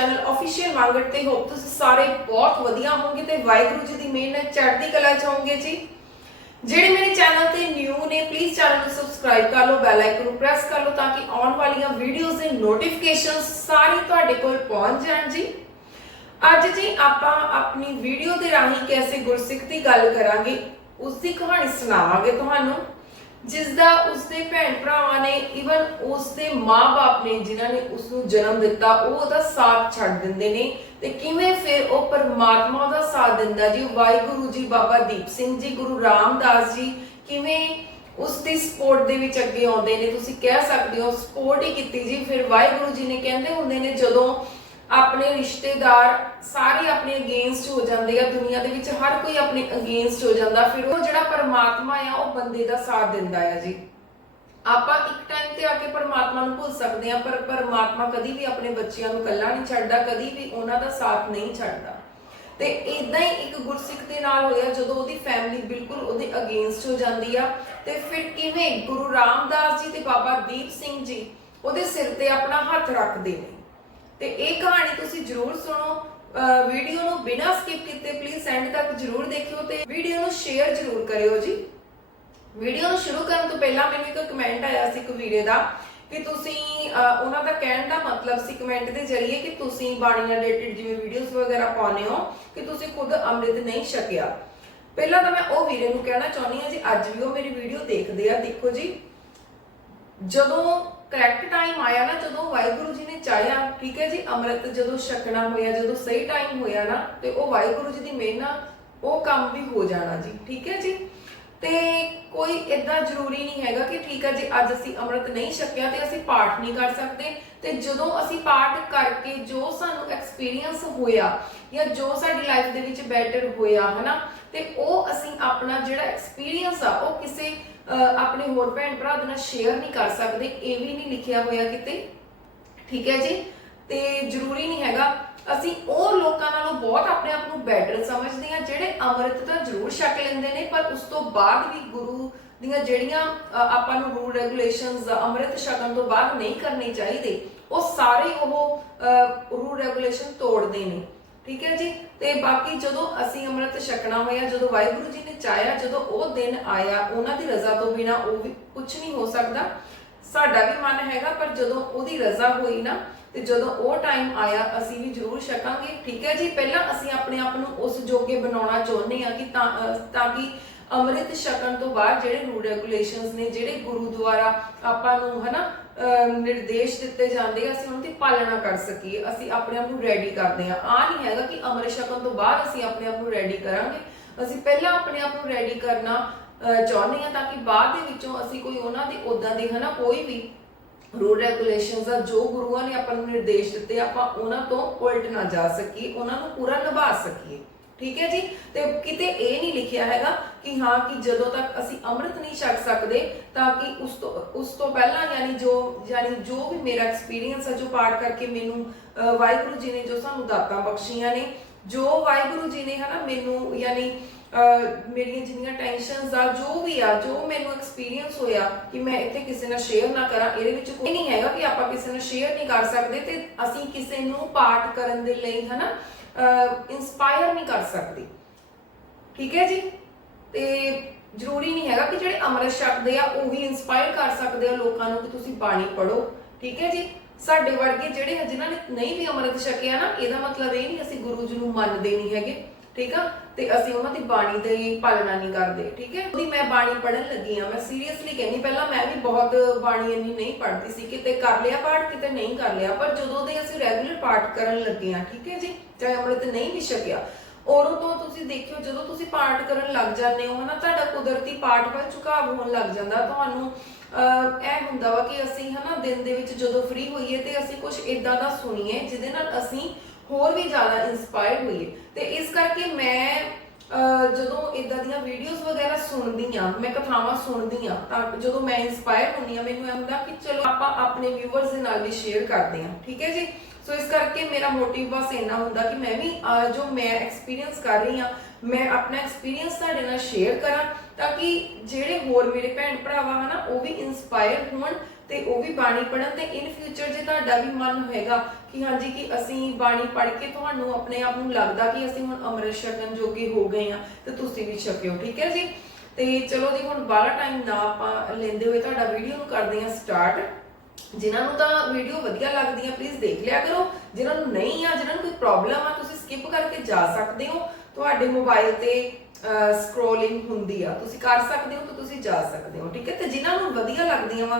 Channel official Mangar ਤੇ hop ਤੁਸੀਂ ਸਾਰੇ ਬਹੁਤ ਵਧੀਆ ਹੋਵੋਗੇ ਤੇ ਵਾਹਿਗੁਰੂ ਜੀ ਦੀ ਮਿਹਰ ਨਾਲ ਚੜ੍ਹਦੀ ਕਲਾ ਚ ਹੋਵੋਗੇ ਜੀ। ਜਿਹੜੇ ਮੇਰੇ ਚੈਨਲ ਤੇ ਨਿਊ ਨੇ ਪਲੀਜ਼ ਚੈਨਲ ਨੂੰ ਸਬਸਕ੍ਰਾਈਬ ਕਰ ਲਓ ਬੈਲ ਆਈਕਨ ਨੂੰ ਪ੍ਰੈਸ ਕਰ ਲਓ ਤਾਂ ਕਿ ਆਉਣ ਵਾਲੀਆਂ ਵੀਡੀਓਜ਼ ਦੇ ਨੋਟੀਫਿਕੇਸ਼ਨ ਸਾਰੀ ਤੁਹਾਡੇ ਕੋਲ ਪਹੁੰਚ ਜਾਣ ਜੀ। ਅੱਜ ਜੀ ਆਪਾਂ ਆਪਣੀ ਵੀਡੀਓ ਦੇ ਰਾਹੀਂ ਕੈਸੇ ਗੁਰਸਿੱਖ ਦੀ ਗੱਲ ਕਰਾਂਗੇ ਉਸ ਦੀ ਕਹਾਣੀ ਸੁਣਾਵਾਂਗੇ ਤੁਹਾਨੂੰ। ਜਿਸ ਦਾ ਉਸਦੇ ਭੈਣ ਭਰਾਵਾਂ ਨੇ ਇਵਨ ਉਸਦੇ ਮਾਪੇ ਨੇ ਜਿਨ੍ਹਾਂ ਨੇ ਉਸ ਨੂੰ ਜਨਮ ਦਿੱਤਾ, ਉਹ ਉਹਦਾ ਸਾਥ ਛੱਡ ਦਿੰਦੇ ਨੇ। ਤੇ ਕਿਵੇਂ ਫਿਰ ਉਹ ਪਰਮਾਤਮਾ ਦਾ ਸਾਥ ਦਿੰਦਾ ਜੀ? ਵਾਹਿਗੁਰੂ ਜੀ, ਬਾਬਾ ਦੀਪ ਸਿੰਘ ਜੀ, ਗੁਰੂ ਰਾਮਦਾਸ ਜੀ, ਕਿਵੇਂ ਉਸ ਦੀ ਸਪੋਰਟ ਦੇ ਵਿੱਚ ਅੱਗੇ ਆਉਂਦੇ ਨੇ? ਤੁਸੀਂ ਕਹਿ ਸਕਦੇ ਹੋ ਸਪੋਰਟ ਹੀ ਕੀਤੀ ਜੀ। ਫਿਰ ਵਾਹਿਗੁਰੂ ਜੀ ਨੇ ਕਹਿੰਦੇ ਹੁੰਦੇ ਨੇ, ਜਦੋਂ ਆਪਣੇ ਰਿਸ਼ਤੇਦਾਰ ਸਾਰੇ ਆਪਣੇ ਅਗੇਂਸਟ ਹੋ ਜਾਂਦੇ ਆ, ਦੁਨੀਆ ਦੇ ਵਿੱਚ ਹਰ ਕੋਈ ਆਪਣੇ ਅਗੇਂਸਟ ਹੋ ਜਾਂਦਾ। ਫਿਰ ਉਹ ਜਿਹੜਾ ਪਰਮਾਤਮਾ ਆ, ਉਹ ਬੰਦੇ ਦਾ ਸਾਥ ਦਿੰਦਾ ਆ ਜੀ। ਆਪਾਂ ਇੱਕ ਟਾਈਮ ਤੇ ਆ ਕੇ ਪਰਮਾਤਮਾ ਨੂੰ ਭੁੱਲ ਸਕਦੇ ਆ, ਪਰ ਪਰਮਾਤਮਾ ਕਦੀ ਵੀ ਆਪਣੇ ਬੱਚਿਆਂ ਨੂੰ ਇਕੱਲਾ ਨਹੀਂ ਛੱਡਦਾ, ਕਦੀ ਵੀ ਉਹਨਾਂ ਦਾ ਸਾਥ ਨਹੀਂ ਛੱਡਦਾ। ਤੇ ਇਦਾਂ ਹੀ ਇੱਕ ਗੁਰਸਿੱਖ ਦੇ ਨਾਲ ਹੋਇਆ, ਜਦੋਂ ਉਹਦੀ ਫੈਮਿਲੀ ਬਿਲਕੁਲ ਉਹਦੇ ਅਗੇਂਸਟ ਹੋ ਜਾਂਦੀ ਆ। ਤੇ ਫਿਰ ਕਿਵੇਂ ਗੁਰੂ ਰਾਮਦਾਸ ਜੀ ਤੇ ਬਾਬਾ ਦੀਪ ਸਿੰਘ ਜੀ ਉਹਦੇ ਸਿਰ ਤੇ ਆਪਣਾ ਹੱਥ ਰੱਖਦੇ ਨੇ। ਤੇ ਇਹ ਕਹਾਣੀ ਤੁਸੀਂ ਜਰੂਰ ਸੁਣੋ। ਵੀਡੀਓ ਨੂੰ ਬਿਨਾਂ ਸਕਿਪ ਕੀਤੇ ਪਲੀਜ਼ ਐਂਡ ਤੱਕ ਜਰੂਰ ਦੇਖਿਓ ਤੇ ਵੀਡੀਓ ਨੂੰ ਸ਼ੇਅਰ ਜਰੂਰ ਕਰਿਓ ਜੀ। ਵੀਡੀਓ ਨੂੰ ਸ਼ੁਰੂ ਕਰਨ ਤੋਂ ਪਹਿਲਾਂ ਮੈਨੂੰ ਇੱਕ ਕਮੈਂਟ ਆਇਆ ਸੀ ਇੱਕ ਵੀਰੇ ਦਾ ਕਿ ਤੁਸੀਂ ਉਹਨਾਂ ਦਾ ਕਹਿਣ ਦਾ ਮਤਲਬ ਸੀ ਕਮੈਂਟ ਦੇ ਜ਼ਰੀਏ ਕਿ ਤੁਸੀਂ ਬਾਣੀ ਨਾਲ ਰਿਲੇਟਡ ਜਿਵੇਂ ਵੀਡੀਓਜ਼ ਵਗੈਰਾ ਪਾਉਂਦੇ ਹੋ ਕਿ ਤੁਸੀਂ ਖੁਦ ਅੰਮ੍ਰਿਤ ਨਹੀਂ ਛਕਿਆ। ਪਹਿਲਾਂ ਤਾਂ ਮੈਂ ਉਹ ਵੀਰੇ ਨੂੰ ਕਹਿਣਾ ਚਾਹੁੰਦੀ ਹਾਂ ਜੀ, ਅੱਜ ਵੀ ਉਹ ਮੇਰੀ ਵੀਡੀਓ ਦੇਖਦੇ ਆ, ਦੇਖੋ ਜੀ। ਜਦੋਂ ਕਰੈਕਟ ਟਾਈਮ ਆਇਆ ਨਾ, ਜਦੋਂ ਵਾਹਿਗੁਰੂ ਜੀ ਨੇ ਚਾਹਿਆ, ਠੀਕ ਹੈ ਜੀ, ਅੰਮ੍ਰਿਤ ਜਦੋਂ ਛਕਣਾ ਹੋਇਆ, ਜਦੋਂ ਸਹੀ ਟਾਈਮ ਹੋਇਆ ਨਾ, ਤੇ ਉਹ ਵਾਹਿਗੁਰੂ ਜੀ ਦੀ ਮਿਹਰ ਨਾਲ ਉਹ ਕੰਮ ਵੀ ਹੋ ਜਾਣਾ ਜੀ, ਠੀਕ ਹੈ ਜੀ। ਤੇ ਕੋਈ ਇਦਾਂ ਜ਼ਰੂਰੀ ਨਹੀਂ ਹੈਗਾ ਕਿ ਠੀਕ ਹੈ ਜੀ, ਅੱਜ ਅਸੀਂ ਅੰਮ੍ਰਿਤ ਨਹੀਂ ਛਕਿਆ ਤੇ ਅਸੀਂ ਪਾਠ ਨਹੀਂ ਕਰ ਸਕਦੇ। ਤੇ ਜਦੋਂ ਅਸੀਂ ਪਾਠ ਕਰਕੇ ਜੋ ਸਾਨੂੰ ਐਕਸਪੀਰੀਅੰਸ ਹੋਇਆ ਜਾਂ ਜੋ ਸਾਡੀ ਲਾਈਫ ਦੇ ਵਿੱਚ ਬੈਟਰ ਹੋਇਆ, ਹਨਾ, ਤੇ ਉਹ ਅਸੀਂ ਆਪਣਾ ਜਿਹੜਾ ਐਕਸਪੀਰੀਅੰਸ ਆ, ਉਹ ਕਿਸੇ ਆਪਣੇ ਹੋਰ ਭੈਣ ਭਰਾ ਦੇ ਨਾਲ ਸ਼ੇਅਰ ਨਹੀਂ ਕਰ ਸਕਦੇ, ਇਹ ਵੀ ਨਹੀਂ ਲਿਖਿਆ ਹੋਇਆ ਕਿਤੇ। ਠੀਕ ਹੈ ਜੀ? ਤੇ ਜ਼ਰੂਰੀ ਨਹੀਂ ਹੈਗਾ, ਅਸੀਂ ਉਹ ਲੋਕਾਂ ਨਾਲੋਂ ਬਹੁਤ ਆਪਣੇ ਆਪ ਨੂੰ ਬੈਟਰ ਸਮਝਦੇ ਹਾਂ, ਜਿਹੜੇ ਅੰਮ੍ਰਿਤ ਤਾਂ ਜ਼ਰੂਰ ਛਕ ਲੈਂਦੇ ਨੇ, ਪਰ ਉਸ ਤੋਂ ਬਾਅਦ ਵੀ ਗੁਰੂ ਦੀਆਂ ਜਿਹੜੀਆਂ ਆਪਾਂ ਨੂੰ ਰੂਲ ਰੈਗੂਲੇਸ਼ਨਸ ਅੰਮ੍ਰਿਤ ਛਕਣ ਤੋਂ ਬਾਅਦ ਨਹੀਂ ਕਰਨੇ ਚਾਹੀਦੇ, ਉਹ ਸਾਰੇ ਉਹ ਰੂਲ ਰੈਗੂਲੇਸ਼ਨ ਤੋੜਦੇ ਨੇ। ਠੀਕ ਹੈ ਜੀ? ਤੇ ਬਾਕੀ ਜਦੋਂ ਅਸੀਂ ਅੰਮ੍ਰਿਤ ਛਕਣਾ ਹੋਇਆ, ਜਦੋਂ ਵਾਹਿਗੁਰੂ ਜੀ ਨੇ ਚਾਹਿਆ, ਜਦੋਂ ਉਹ ਦਿਨ ਆਇਆ, ਉਹਨਾਂ ਦੀ ਰਜ਼ਾ ਤੋਂ ਬਿਨਾ ਉਹ ਵੀ ਕੁਝ ਨਹੀਂ ਹੋ ਸਕਦਾ। ਸਾਡਾ ਵੀ ਮਨ ਹੈਗਾ, ਪਰ ਜਦੋਂ ਉਹਦੀ ਰਜ਼ਾ ਹੋਈ ਨਾ, ਤੇ ਜਦੋਂ ਉਹ ਟਾਈਮ ਆਇਆ, ਅਸੀਂ ਵੀ ਜ਼ਰੂਰ ਛਕਾਂਗੇ। ਠੀਕ ਹੈ ਜੀ? ਪਹਿਲਾਂ ਅਸੀਂ ਆਪਣੇ ਆਪ ਨੂੰ ਉਸ ਜੋਗੇ ਬਣਾਉਣਾ ਚਾਹੁੰਦੇ ਆ ਕਿ ਤਾਂ ਤਾਂ ਕਿ ਅੰਮ੍ਰਿਤ ਛਕਣ ਤੋਂ ਬਾਅਦ ਜਿਹੜੇ ਰੂਲ ਰੈਗੂਲੇਸ਼ਨਸ ਨੇ, ਜਿਹੜੇ ਗੁਰੂ ਦੁਆਰਾ ਆਪਾਂ ਨੂੰ ਹਨਾ ਨਿਰਦੇਸ਼ ਦਿੱਤੇ ਜਾਂਦੇ ਆ, ਅਸੀਂ ਉਹਨਾਂ ਦੀ ਪਾਲਣਾ ਕਰ ਸਕੀਏ, ਅਸੀਂ ਆਪਣੇ ਆਪ ਨੂੰ ਰੈਡੀ ਕਰਦੇ ਆ ਆ ਨਹੀਂ ਹੈਗਾ ਕਿ ਅੰਮ੍ਰਿਤ ਛਕਣ ਤੋਂ ਬਾਅਦ ਅਸੀਂ ਆਪਣੇ ਆਪ ਨੂੰ ਰੈਡੀ ਕਰਾਂਗੇ। ਅਸੀਂ ਪਹਿਲਾਂ ਆਪਣੇ ਆਪ ਨੂੰ ਰੈਡੀ ਕਰਨਾ ਚਾਹੁੰਦੇ ਆ ਤਾਂ ਕਿ ਬਾਅਦ ਦੇ ਵਿੱਚੋਂ ਅਸੀਂ ਕੋਈ ਉਹਨਾਂ ਦੀ ਉਦਾਂ ਦੀ ਹਨਾ, ਕੋਈ ਵੀ ਰੂਲ ਰੈਗੂਲੇਸ਼ਨਸ ਆ, ਜੋ ਗੁਰੂਆਂ ਨੇ ਆਪਾਂ ਨੂੰ ਨਿਰਦੇਸ਼ ਦਿੱਤੇ, ਆਪਾਂ ਉਹਨਾਂ ਤੋਂ ਉਲਟ ਨਾ ਜਾ ਸਕੀਏ, ਉਹਨਾਂ ਨੂੰ ਪੂਰਾ ਨਿਭਾ ਸਕੀਏ। ਠੀਕ ਹੈ ਜੀ? ਤੇ ਕਿਤੇ ਇਹ ਨਹੀਂ ਲਿਖਿਆ ਹੈਗਾ ਕਿ ਹਾਂ, ਕਿ ਜਦੋਂ ਤੱਕ ਅਸੀਂ ਅੰਮ੍ਰਿਤ ਨਹੀਂ ਛਕ ਸਕਦੇ, ਤਾਂ ਕਿ ਉਸ ਤੋਂ ਉਸ ਤੋਂ ਪਹਿਲਾਂ ਯਾਨੀ ਜੋ ਯਾਨੀ ਜੋ ਵੀ ਮੇਰਾ ਐਕਸਪੀਰੀਅੰਸ ਹੈ, ਜੋ ਪਾਠ ਕਰਕੇ ਮੈਨੂੰ ਵਾਹਿਗੁਰੂ ਜੀ ਨੇ ਜੋ ਸਾਨੂੰ ਦਾਤਾਂ ਬਖਸ਼ੀਆਂ ਨੇ, ਜੋ ਵਾਹਿਗੁਰੂ ਜੀ ਨੇ ਹਨਾ ਮੈਨੂੰ ਯਾਨੀ ਮੇਰੀਆਂ ਜਿੰਨੀਆਂ ਟੈਨਸ਼ਨਸ ਆ, ਜੋ ਵੀ ਆ, ਜੋ ਮੈਨੂੰ ਐਕਸਪੀਰੀਅੰਸ ਹੋਇਆ ਕਿ ਮੈਂ ਇੱਥੇ ਕਿਸੇ ਨਾਲ ਸ਼ੇਅਰ ਨਾ ਕਰਾਂ, ਇਹਦੇ ਵਿੱਚ ਕੋਈ ਨਹੀਂ ਹੈਗਾ ਕਿ ਆਪਾਂ ਕਿਸੇ ਨਾਲ ਸ਼ੇਅਰ ਨਹੀਂ ਕਰ ਸਕਦੇ ਤੇ ਅਸੀਂ ਕਿਸੇ ਨੂੰ ਪਾਠ ਕਰਨ ਦੇ ਲਈ ਹਨਾ ਇਨਸਪਾਇਰ ਨਹੀਂ ਕਰ ਸਕਦੇ। ਠੀਕ ਹੈ ਜੀ? ਤੇ ਜ਼ਰੂਰੀ ਨਹੀਂ ਹੈਗਾ ਕਿ ਜਿਹੜੇ ਅੰਮ੍ਰਿਤ ਛਕਦੇ ਆ, ਉਹ ਵੀ ਇਨਸਪਾਇਰ ਕਰ ਸਕਦੇ ਆ ਲੋਕਾਂ ਨੂੰ ਕਿ ਤੁਸੀਂ ਬਾਣੀ ਪੜੋ ਠੀਕ ਹੈ ਜੀ? ਸਾਡੇ ਵਰਗੇ ਜਿਹੜੇ ਜਿਨ੍ਹਾਂ ਨੇ ਨਹੀਂ ਵੀ ਅੰਮ੍ਰਿਤ ਛਕਿਆ ਨਾ, ਇਹਦਾ ਮਤਲਬ ਇਹ ਨਹੀਂ ਅਸੀਂ ਗੁਰੂ ਜੀ ਨੂੰ ਮੰਨਦੇ ਨਹੀਂ ਹੈਗੇ। ਠੀਕ ਆ? ਤੇ ਅਸੀਂ ਉਹਨਾਂ ਦੀ ਬਾਣੀ ਦੀ ਪਾਲਣਾ ਨਹੀਂ ਕਰਦੇ, ਠੀਕ ਹੈ? ਉਹਦੀ ਮੈਂ ਬਾਣੀ ਪੜਨ ਲੱਗੀ ਆ ਮੈਂ ਸੀਰੀਅਸਲੀ ਕਹਿੰਦੀ ਪਹਿਲਾਂ ਮੈਂ ਵੀ ਬਹੁਤ ਬਾਣੀ ਇੰਨੀ ਨਹੀਂ ਪੜ੍ਹਦੀ ਸੀ, ਕਿਤੇ ਕਰ ਲਿਆ ਪਾਠ, ਕਿਤੇ ਨਹੀਂ ਕਰ ਲਿਆ, ਪਰ ਜਦੋਂ ਦੇ ਅਸੀਂ ਰੈਗੂਲਰ ਪਾਠ ਕਰਨ ਲੱਗੇ ਆ ਠੀਕ ਹੈ ਜੀ? ਚਾਹੇ ਅੰਮ੍ਰਿਤ ਨਹੀਂ ਵੀ ਛਕਿਆ। ਔਰੋਂ ਤੋਂ ਤੁਸੀਂ ਦੇਖਿਓ, ਜਦੋਂ ਤੁਸੀਂ ਪਾਠ ਕਰਨ ਲੱਗ ਜਾਂਦੇ ਹੋ, ਹਨਾ, ਤੁਹਾਡਾ ਕੁਦਰਤੀ ਪਾਠ ਵੱਲ ਝੁਕਾਅ ਹੋਣ ਲੱਗ ਜਾਂਦਾ। ਤੁਹਾਨੂੰ ਇਹ ਹੁੰਦਾ ਵਾ ਕਿ ਅਸੀਂ, ਹਨਾ, ਦਿਨ ਦੇ ਵਿੱਚ ਜਦੋਂ ਫ੍ਰੀ ਹੋਈਏ ਤੇ ਅਸੀਂ ਕੁਝ ਇਦਾਂ ਦਾ ਸੁਣੀਏ, ਜਿਹਦੇ ਨਾਲ ਅਸੀਂ ਹੋਰ ਵੀ ਜ਼ਿਆਦਾ ਇਨਸਪਾਇਰ ਹੋਈਏ ਤੇ ਇਸ ਕਰਕੇ ਮੈਂ ਜਦੋਂ ਇਦਾਂ ਦੀਆਂ ਵੀਡੀਓਜ਼ ਵਗੈਰਾ ਸੁਣਦੀ ਆ ਮੈਂ ਕਥਾਵਾਂ ਸੁਣਦੀ ਆ ਤਾਂ ਜਦੋਂ ਮੈਂ ਇਨਸਪਾਇਰ ਹੁੰਦੀ ਆ ਮੈਨੂੰ ਇਹ ਹੁੰਦਾ ਕਿ ਚਲੋ ਆਪਾਂ ਆਪਣੇ ਵਿਊਅਰਸ ਦੇ ਨਾਲ ਵੀ ਸ਼ੇਅਰ ਕਰਦੇ ਆ ਠੀਕ ਹੈ ਜੀ? ਸੋ ਇਸ ਕਰਕੇ ਮੇਰਾ ਮੋਟਿਵ ਬਸ ਇੰਨਾ ਹੁੰਦਾ ਕਿ ਮੈਂ ਵੀ ਜੋ ਮੈਂ ਐਕਸਪੀਰੀਅੰਸ ਕਰ ਰਹੀ ਆ ਮੈਂ ਆਪਣਾ ਐਕਸਪੀਰੀਅੰਸ ਤੁਹਾਡੇ ਨਾਲ ਸ਼ੇਅਰ ਕਰਾਂ, ਤਾਂ ਕਿ ਜਿਹੜੇ ਹੋਰ ਮੇਰੇ ਭੈਣ ਭਰਾਵਾ ਹਨਾ ਉਹ ਵੀ ਇਨਸਪਾਇਰ ਹੋਣ ਤੇ ਉਹ ਵੀ ਬਾਣੀ ਪੜਨ ਤੇ ਇਨ ਫਿਊਚਰ ਜੇ ਤੁਹਾਡਾ ਵੀ ਮਨ ਹੋਏਗਾ ਕਿ ਹਾਂਜੀ ਕਿ ਅਸੀਂ ਬਾਣੀ ਪੜ੍ਹ ਕੇ ਤੁਹਾਨੂੰ ਆਪਣੇ ਆਪ ਨੂੰ ਲੱਗਦਾ ਕਿ ਅਸੀਂ ਹੁਣ ਅੰਮ੍ਰਿਤ ਛਕਣ ਜੋਗੇ ਹੋ ਗਏ ਆ ਤੇ ਤੁਸੀਂ ਵੀ ਛਕਿਓ, ਠੀਕ ਹੈ ਜੀ? ਤੇ ਚਲੋ ਜੀ, ਹੁਣ ਬਾਹਲਾ ਟਾਈਮ ਨਾ ਆਪਾਂ ਲੈਂਦੇ ਹੋਏ ਤੁਹਾਡਾ ਵੀਡੀਓ ਨੂੰ ਕਰਦੇ ਹਾਂ ਸਟਾਰਟ ਜਿਨ੍ਹਾਂ ਨੂੰ ਤਾਂ ਵੀਡੀਓ ਵਧੀਆ ਲੱਗਦੀ ਹੈ ਪਲੀਜ਼ ਦੇਖ ਲਿਆ ਕਰੋ। ਜਿਨ੍ਹਾਂ ਨੂੰ ਨਹੀਂ ਆ, ਜਿਨ੍ਹਾਂ ਨੂੰ ਕੋਈ ਪ੍ਰੋਬਲਮ ਆ, ਤੁਸੀਂ ਸਕਿਪ ਕਰਕੇ ਜਾ ਸਕਦੇ ਹੋ। ਤੁਹਾਡੇ ਮੋਬਾਈਲ ਤੇ ਸਕਰੋਲਿੰਗ ਹੁੰਦੀ ਆ। ਤੁਸੀਂ ਕਰ ਸਕਦੇ ਹੋ ਤਾਂ ਤੁਸੀਂ ਜਾ ਸਕਦੇ ਹੋ, ਠੀਕ ਹੈ? ਤੇ ਜਿਨ੍ਹਾਂ ਨੂੰ ਵਧੀਆ ਲੱਗਦੀਆਂ ਵਾ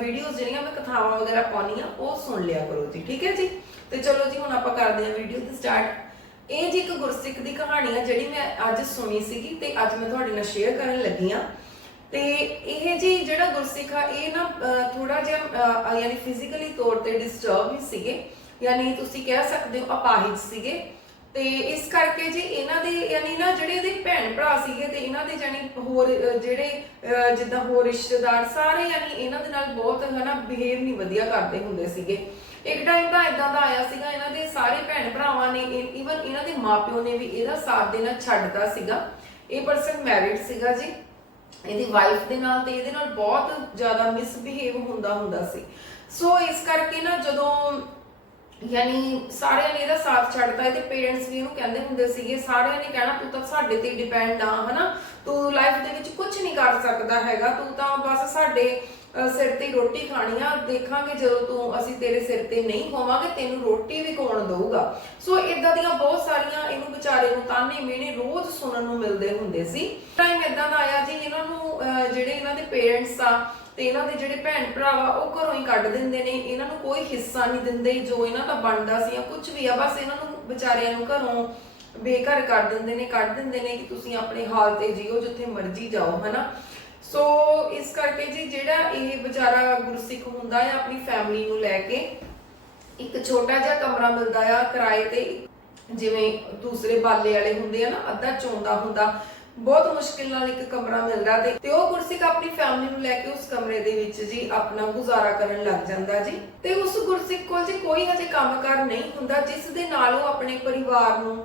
ਵੀਡੀਓਜ਼ ਜਿਹੜੀਆਂ ਮੈਂ ਕਥਾਵਾਂ ਵਗੈਰਾ ਪਾਉਣੀਆਂ ਉਹ ਸੁਣ ਲਿਆ ਕਰੋ ਜੀ, ਠੀਕ ਹੈ ਜੀ? ਤੇ ਚਲੋ ਜੀ, ਹੁਣ ਆਪਾਂ ਕਰਦੇ ਹਾਂ ਵੀਡੀਓ ਤੇ ਸਟਾਰਟ ਇਹ ਜੀ ਇੱਕ ਗੁਰਸਿੱਖ ਦੀ ਕਹਾਣੀ ਆ, ਜਿਹੜੀ ਮੈਂ ਅੱਜ ਸੁਣੀ ਸੀਗੀ ਤੇ ਅੱਜ ਮੈਂ ਤੁਹਾਡੇ ਨਾਲ ਸ਼ੇਅਰ ਕਰਨ ਲੱਗੀ ਆ ਤੇ ਇਹ ਜੀ ਜਿਹੜਾ ਗੁਰਸਿੱਖ ਆ, ਇਹ ਨਾ ਥੋੜਾ ਜਿਹਾ ਯਾਨੀ ਫਿਜ਼ੀਕਲੀ ਤੌਰ ਤੇ ਡਿਸਟਰਬ ਵੀ ਸੀਗੇ। ਯਾਨੀ ਤੁਸੀਂ ਕਹਿ ਸਕਦੇ ਹੋ ਅਪਾਹਿਜ ਸੀਗੇ। ਤੇ ਇਸ ਕਰਕੇ ਜੀ ਇਹਨਾਂ ਦੇ, ਯਾਨੀ ਨਾ ਜਿਹੜੇ ਇਹਦੇ ਭੈਣ ਭਰਾ ਸੀਗੇ ਤੇ ਇਹਨਾਂ ਦੇ ਯਾਨੀ ਹੋਰ ਜਿਹੜੇ ਜਿੱਦਾਂ ਹੋਰ ਰਿਸ਼ਤੇਦਾਰ ਸਾਰੇ ਯਾਨੀ ਇਹਨਾਂ ਦੇ ਨਾਲ ਬਹੁਤ ਹਨਾ ਬਿਹੇਵ ਨਹੀਂ ਵਧੀਆ ਕਰਦੇ ਹੁੰਦੇ ਸੀਗੇ। ਇੱਕ ਟਾਈਮ ਤਾਂ ਇਦਾਂ ਦਾ ਆਇਆ ਸੀਗਾ, ਇਹਨਾਂ ਦੇ ਸਾਰੇ ਭੈਣ ਭਰਾਵਾਂ ਨੇ ਇਵਨ ਇਹਨਾਂ ਦੇ ਮਾਪਿਓ ਨੇ ਵੀ ਇਹਦਾ ਸਾਥ ਦੇਣਾ ਛੱਡਦਾ ਸੀਗਾ। ਇਹ ਪਰਸਨ ਮੈਰਿਡ ਸੀਗਾ ਜੀ। ਇਹਦੀ ਵਾਈਫ ਦੇ ਨਾਲ ਤੇ ਇਹਦੇ ਨਾਲ ਬਹੁਤ ਜ਼ਿਆਦਾ ਮਿਸਬਿਹੇਵ ਹੁੰਦਾ ਹੁੰਦਾ ਸੀ। ਸੋ ਇਸ ਕਰਕੇ ਨਾ ਜਦੋਂ ਯਾਨੀ ਸਾਰਿਆਂ ਨੇ ਇਹਦਾ ਸਾਥ ਛੱਡਤਾ ਇਹਦੇ ਪੇਰੈਂਟਸ ਵੀ ਇਹਨੂੰ ਕਹਿੰਦੇ ਹੁੰਦੇ ਸੀਗੇ, ਸਾਰਿਆਂ ਨੇ ਕਹਿਣਾ, ਤੂੰ ਤਾਂ ਸਾਡੇ ਤੇ ਡਿਪੈਂਡ ਆ, ਹਨਾ? ਤੂੰ ਲਾਈਫ ਦੇ ਵਿੱਚ ਕੁਝ ਨਹੀਂ ਕਰ ਸਕਦਾ ਹੈਗਾ, ਤੂੰ ਤਾਂ ਬਸ ਸਾਡੇ ਸਿਰ ਤੇ ਰੋਟੀ ਖਾਣੀ ਆ, ਦੇਖਾਂਗੇ ਜਦੋਂ ਤੂੰ ਅਸੀਂ ਤੇਰੇ ਸਿਰ ਤੇ ਨਹੀਂ ਹੋਵਾਂਗੇ, ਤੈਨੂੰ ਰੋਟੀ ਵੀ ਕੌਣ ਦਊਗਾ? ਸੋ ਇਦਾਂ ਦੀਆਂ ਬਹੁਤ ਸਾਰੀਆਂ ਇਹਨੂੰ ਵਿਚਾਰੇ ਨੂੰ ਤਾਨੇ ਮਿਹਣੇ ਰੋਜ਼ ਸੁਣਨ ਨੂੰ ਮਿਲਦੇ ਹੁੰਦੇ ਸੀ। ਟਾਈਮ ਇਦਾਂ ਦਾ ਆਇਆ ਜੀ, ਇਹਨਾਂ ਨੂੰ ਜਿਹੜੇ ਇਹਨਾਂ ਦੇ ਪੇਰੈਂਟਸ ਆ ਤੇ ਇਹਨਾਂ ਦੇ ਜਿਹੜੇ ਭੈਣ ਭਰਾ ਉਹ ਘਰੋਂ ਹੀ ਕੱਢ ਦਿੰਦੇ ਨੇ। ਇਹਨਾਂ ਨੂੰ ਕੋਈ ਹਿੱਸਾ ਨਹੀਂ ਦਿੰਦੇ, ਜੋ ਇਹਨਾਂ ਦਾ ਬਣਦਾ ਸੀ ਜਾਂ ਕੁਝ ਵੀ ਆ, ਬਸ ਇਹਨਾਂ ਨੂੰ ਵਿਚਾਰਿਆਂ ਨੂੰ ਘਰੋਂ ਬੇਘਰ ਕਰ ਦਿੰਦੇ ਨੇ, ਕੱਢ ਦਿੰਦੇ ਨੇ ਕਿ ਤੁਸੀਂ ਆਪਣੇ ਹਾਲ ਤੇ ਜੀਓ ਜਿੱਥੇ ਮਰਜ਼ੀ ਜਾਓ, ਹਨਾ? ਸੋ ਇਸ ਕਰਕੇ ਜੀ ਜਿਹੜਾ ਇਹ ਵਿਚਾਰਾ ਗੁਰਸਿੱਖ ਹੁੰਦਾ ਆ, ਆਪਣੀ ਫੈਮਿਲੀ ਨੂੰ ਲੈ ਕੇ, ਇੱਕ ਛੋਟਾ ਜਿਹਾ ਕਮਰਾ ਮਿਲਦਾ ਆ ਕਿਰਾਏ ਤੇ, ਜਿਵੇਂ ਦੂਸਰੇ ਬਾਲੇ ਵਾਲੇ ਹੁੰਦੇ ਆ ਨਾ, ਅੱਧਾ ਚੌਂਦਾ ਹੁੰਦਾ ਬਹੁਤ ਮੁਸ਼ਕਿਲ ਨਾਲ ਇੱਕ ਕਮਰਾ ਮਿਲਦਾ ਤੇ ਤੇ ਉਹ ਗੁਰਸਿੱਖ ਆਪਣੀ ਫੈਮਿਲੀ ਨੂੰ ਲੈ ਕੇ ਉਸ ਕਮਰੇ ਦੇ ਵਿੱਚ ਜੀ ਆਪਣਾ ਗੁਜ਼ਾਰਾ ਕਰਨ ਲੱਗ ਜਾਂਦਾ ਜੀ। ਤੇ ਉਸ ਗੁਰਸਿੱਖ ਕੋਲ ਜੀ ਕੋਈ ਹਜੇ ਕੰਮਕਾਰ ਨਹੀਂ ਹੁੰਦਾ, ਜਿਸ ਦੇ ਨਾਲ ਉਹ ਆਪਣੇ ਪਰਿਵਾਰ ਨੂੰ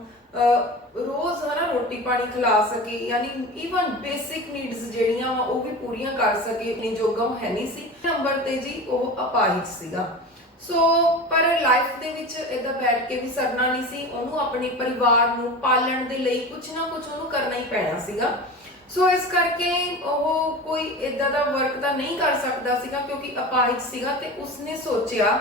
ਰੋਜ਼ ਹਨਾ ਰੋਟੀ ਪਾਣੀ ਖਿਲਾ ਸਕੇ, ਯਾਨੀ ਇਵਨ ਬੇਸਿਕ ਨੀਡਸ ਜਿਹੜੀਆਂ ਉਹ ਵੀ ਪੂਰੀਆਂ ਕਰ ਸਕੇ, ਆਪਣੇ ਜੋਗਾ ਉਹ ਹੈ ਨਹੀਂ ਸੀ। ਨੰਬਰ ਤੇ ਜੀ ਉਹ ਅਪਾਹਿਜ ਸੀਗਾ। ਸੋ, ਪਰ ਲਾਈਫ ਦੇ ਵਿੱਚ ਇਹਦਾ ਬੈਠ ਕੇ ਵੀ ਸਰਨਾ ਨਹੀਂ ਸੀ, ਉਹਨੂੰ ਆਪਣੇ ਪਰਿਵਾਰ ਨੂੰ ਪਾਲਣ ਦੇ ਲਈ ਕੁਝ ਨਾ ਕੁਝ ਉਹਨੂੰ ਕਰਨਾ ਹੀ ਪੈਣਾ ਸੀਗਾ। ਸੋ, ਇਸ ਕਰਕੇ ਉਹ ਕੋਈ ਇਦਾਂ ਦਾ ਵਰਕ ਤਾਂ ਨਹੀਂ ਕਰ ਸਕਦਾ ਸੀਗਾ, ਕਿਉਂਕਿ ਅਪਾਹਿਜ ਸੀਗਾ ਤੇ ਉਸਨੇ ਸੋਚਿਆ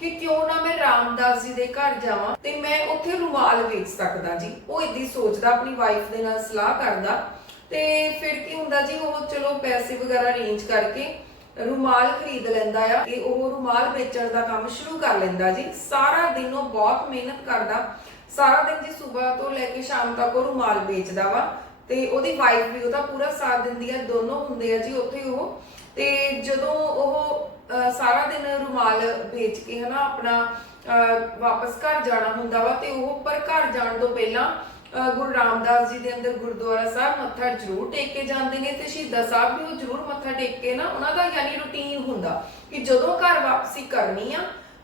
ਕਿ ਕਿਉਂ ਨਾ ਮੈਂ ਰਾਮਦਾਸ ਜੀ ਦੇ ਘਰ ਜਾਵਾਂ ਤੇ ਮੈਂ ਉੱਥੇ ਰੁਮਾਲ ਵੇਚ ਸਕਦਾ ਜੀ। ਉਹ ਇਦਾਂ ਸੋਚਦਾ, ਆਪਣੀ ਵਾਈਫ ਦੇ ਨਾਲ ਸਲਾਹ ਕਰਦਾ ਤੇ ਫਿਰ ਕੀ ਹੁੰਦਾ ਜੀ, ਉਹ ਚਲੋ ਪੈਸੇ ਵਗੈਰਾ ਅਰੇਂਜ ਕਰਕੇ ਰੁਮਾਲ ਖਰੀਦ ਲੈਂਦਾ ਆ। ਤੇ ਉਹ ਰੁਮਾਲ ਵੇਚਣ ਦਾ ਕੰਮ ਸ਼ੁਰੂ ਕਰ ਲੈਂਦਾ ਜੀ। ਸਾਰਾ ਦਿਨ ਉਹ ਬਹੁਤ ਮਿਹਨਤ ਕਰਦਾ। ਸਾਰਾ ਦਿਨ ਜੀ ਸਵੇਰ ਤੋਂ ਲੈ ਕੇ ਸ਼ਾਮ ਤੱਕ ਉਹ ਰੁਮਾਲ ਵੇਚਦਾ ਵਾ। ਤੇ ਉਹਦੀ ਵਾਈਫ ਵੀ ਉਹਦਾ ਪੂਰਾ ਸਾਥ ਦਿੰਦੀ ਆ। ਦੋਨੋਂ ਹੁੰਦੇ ਆ ਜੀ ਉੱਥੇ ਉਹ। ਤੇ ਜਦੋਂ ਉਹ ਸਾਰਾ ਦਿਨ ਰੁਮਾਲ ਵੇਚ ਕੇ ਹਨਾ ਆਪਣਾ ਅਹ, ਵਾਪਸ ਘਰ ਜਾਣਾ ਹੁੰਦਾ ਵਾ ਤੇ ਉਹ ਪਰ ਘਰ ਜਾਣ ਤੋਂ ਪਹਿਲਾਂ ਗੁਰੂ ਰਾਮਦਾਸ ਜੀ ਦੇ ਅੰਦਰ ਗੁਰਦੁਆਰਾ ਸਾਹਿਬ ਮੱਥਾ ਜ਼ਰੂਰ ਟੇਕ ਕੇ ਜਾਂਦੇ ਨੇ ਤੇ ਸ਼ਹੀਦਾਂ ਸਾਹਿਬ ਵੀ ਉਹ ਜ਼ਰੂਰ ਮੱਥਾ ਟੇਕ ਕੇ ਨਾ ਉਹਨਾਂ ਦਾ ਯਾਨੀ ਰੁਟੀਨ ਹੁੰਦਾ ਕਿ ਜਦੋਂ ਘਰ ਵਾਪਸੀ ਕਰਨੀ ਆ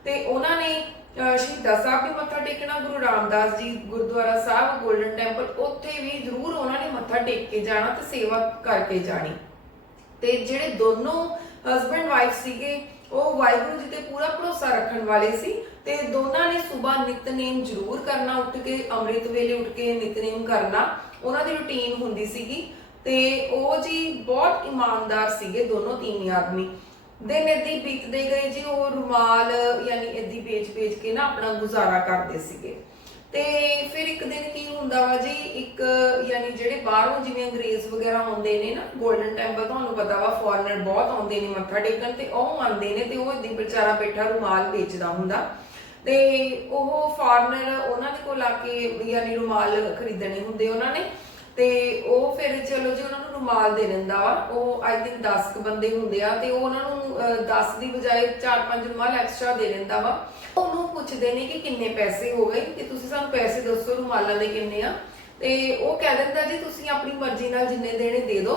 ਤੇ ਉਹਨਾਂ ਨੇ ਅਹ, ਸ਼ਹੀਦਾਂ ਸਾਹਿਬ ਵੀ ਮੱਥਾ ਟੇਕਣਾ ਗੁਰੂ ਰਾਮਦਾਸ ਜੀ ਗੁਰਦੁਆਰਾ ਸਾਹਿਬ 골ਡਨ ਟੈਂਪਲ ਉੱਥੇ ਵੀ ਜ਼ਰੂਰ ਉਹਨਾਂ ਨੇ ਮੱਥਾ ਟੇਕ ਕੇ ਜਾਣਾ ਤੇ ਸੇਵਾ ਕਰਕੇ ਜਾਣੀ। ਤੇ ਜਿਹੜੇ ਦੋਨੋਂ ਹਸਬੰਡ ਵਾਈਫ ਸੀਗੇ ਉਹ ਵਾਹਿਗੁਰੂ ਜੀ ਤੇ ਪੂਰਾ ਭਰੋਸਾ ਰੱਖਣ ਵਾਲੇ ਸੀ ਤੇ ਦੋਨਾਂ ਨੇ ਸਵੇਰ ਨਿਤਨੇਮ ਜ਼ਰੂਰ ਕਰਨਾ, ਉੱਠ ਕੇ, ਅੰਮ੍ਰਿਤ ਵੇਲੇ ਉੱਠ ਕੇ ਨਿਤਨੇਮ ਕਰਨਾ, ਉਹਨਾਂ ਦੀ ਰੁਟੀਨ ਹੁੰਦੀ ਸੀਗੀ ਤੇ ਉਹ ਜੀ ਬਹੁਤ ਇਮਾਨਦਾਰ ਸੀਗੇ ਦੋਨੋਂ ਤੀਵੀਂ ਆਦਮੀ। ਦਿਨ ਏਦੀ ਬੀਤਦੇ ਗਏ ਜੀ, ਉਹ ਰੁਮਾਲ ਯਾਨੀ ਏਦੀ ਵੇਚ-ਵੇਚ ਕੇ ਨਾ ਆਪਣਾ ਗੁਜ਼ਾਰਾ ਕਰਦੇ ਸੀਗੇ। ਤੇ ਫਿਰ ਇੱਕ ਦਿਨ ਕੀ ਹੁੰਦਾ ਵਾ ਜੀ, ਇੱਕ ਯਾਨੀ ਜਿਹੜੇ ਬਾਹਰੋਂ ਜਿਵੇਂ ਅੰਗਰੇਜ਼ ਵਗੈਰਾ ਆਉਂਦੇ ਨੇ ਨਾ 골ਡਨ ਟੈਂਪਲ ਤੁਹਾਨੂੰ ਪਤਾ ਵਾ ਫੋਰਨਰ ਬਹੁਤ ਆਉਂਦੇ ਨੇ ਮੱਥਾ ਟੇਕਣ ਤੇ ਉਹ ਆਉਂਦੇ ਨੇ ਤੇ ਉਹ ਇਦਾਂ ਵਿਚਾਰਾ ਬੈਠਾ ਰੁਮਾਲ ਵੇਚਦਾ ਹੁੰਦਾ। ਤੇ ਉਹ ਫੋਰਨਰ ਉਹਨਾਂ ਦੇ ਕੋਲ ਆ ਕੇ ਯਾਨੀ ਰੁਮਾਲ ਖਰੀਦਣੇ ਹੁੰਦੇ ਉਹਨਾਂ ਨੇ। ਤੇ ਉਹ ਫਿਰ ਚਲੋ ਜੀ ਉਹਨਾਂ ਨੂੰ ਰੁਮਾਲ ਦੇ ਦਿੰਦਾ ਵਾ, ਉਹ ਆਈ ਥਿੰਕ 10 ਬੰਦੇ ਹੁੰਦੇ ਆ ਤੇ ਉਹ ਉਹਨਾਂ ਨੂੰ 10 ਦੀ ਬਜਾਏ 4-5 ਰੁਮਾਲ ਐਕਸਟਰਾ ਦੇ ਦਿੰਦਾ ਵਾ। ਉਹਨੂੰ ਪੁੱਛਦੇ ਨੇ ਕਿ ਕਿੰਨੇ ਪੈਸੇ ਹੋ ਗਏ ਕਿ ਤੁਸੀਂ ਸਾਨੂੰ ਪੈਸੇ ਦੱਸੋ ਰੁਮਾਲਾਂ ਦੇ ਕਿੰਨੇ ਆ। ਤੇ ਉਹ ਕਹਿ ਦਿੰਦਾ, ਜੀ, ਤੁਸੀਂ ਆਪਣੀ ਮਰਜ਼ੀ ਨਾਲ ਜਿੰਨੇ ਦੇਣੇ ਦੇ ਦਿਓ,